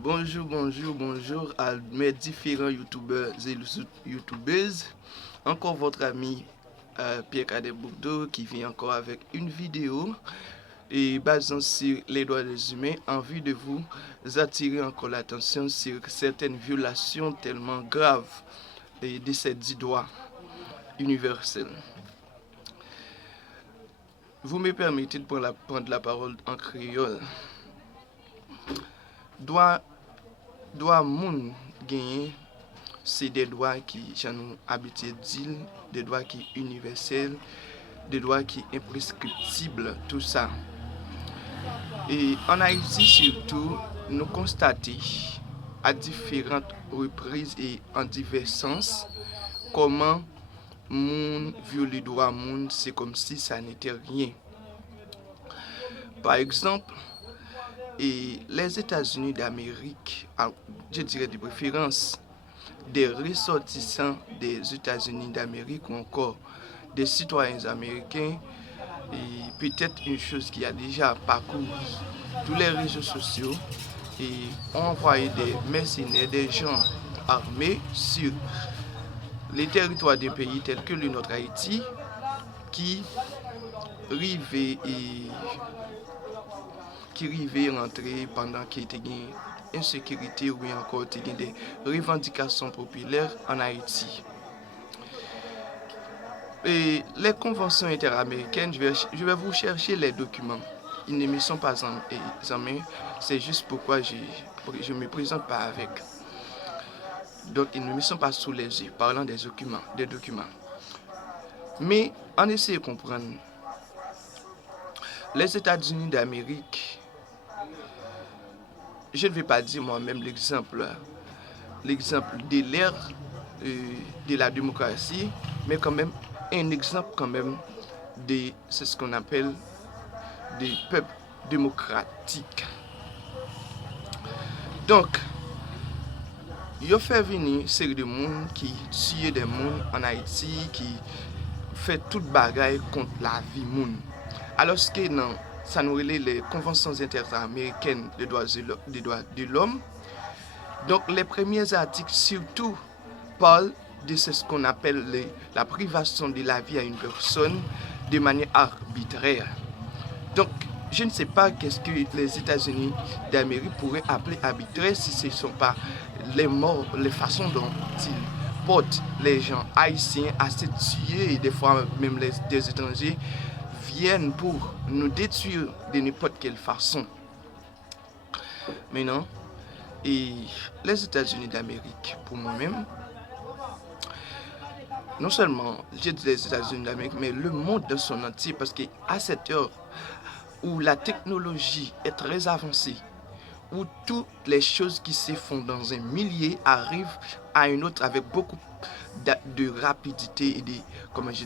Bonjour à mes différents youtubeurs et youtubeuses. Encore votre ami Pierre Cadet Bourdeau qui vient encore avec une vidéo et basant sur les droits des humains en vue de vous attirer encore l'attention sur certaines violations tellement graves de ces 10 droits universels. Vous me permettez de prendre la parole en créole. Droit moun gagner, c'est des droits qui, j'en ai habitué de dire, des droits qui sont universels, des droits qui sont imprescriptibles, tout ça. Et en Haïti surtout, nous constatons à différentes reprises et en divers sens comment moun viole les droits moun, c'est comme si ça n'était rien. Par exemple, et les États-Unis d'Amérique, je dirais de préférence, des ressortissants des États-Unis d'Amérique ou encore des citoyens américains, et peut-être une chose qui a déjà parcouru tous les réseaux sociaux et ont envoyé des mercenaires, des gens armés sur les territoires des pays tels que le nôtre Haïti qui rivaient rentrer pendant qu'il y a insécurité ou encore des revendications populaires en Haïti. Et les conventions interaméricaines, je vais vous chercher les documents. Ils ne me sont pas en main, c'est juste pourquoi je ne me présente pas avec. Donc ils ne me sont pas sous les yeux, parlant des documents. Mais on essaie de comprendre. Les États-Unis d'Amérique, je ne vais pas dire moi-même l'exemple de l'ère de la démocratie, mais quand même un exemple quand même de ce qu'on appelle des peuples démocratiques. Donc, il a fait venir une série de monde qui tue des monde en Haïti, qui fait toute bagaille contre la vie monde. Alors que non, ça nous relève les conventions interaméricaines des droits de l'homme. Donc les premiers articles surtout parlent de ce qu'on appelle la privation de la vie à une personne de manière arbitraire. Donc je ne sais pas qu'est-ce que les États-Unis d'Amérique pourraient appeler arbitraire si ce ne sont pas les façons dont ils portent les gens haïtiens à se tuer et des fois même des étrangers viennent pour nous détruire de n'importe quelle façon. Maintenant, et les États-Unis d'Amérique, pour moi-même, non seulement j'ai dit les États-Unis d'Amérique, mais le monde de son entier, parce qu'à cette heure où la technologie est très avancée, où toutes les choses qui se font dans un milieu arrivent à un autre avec beaucoup de rapidité et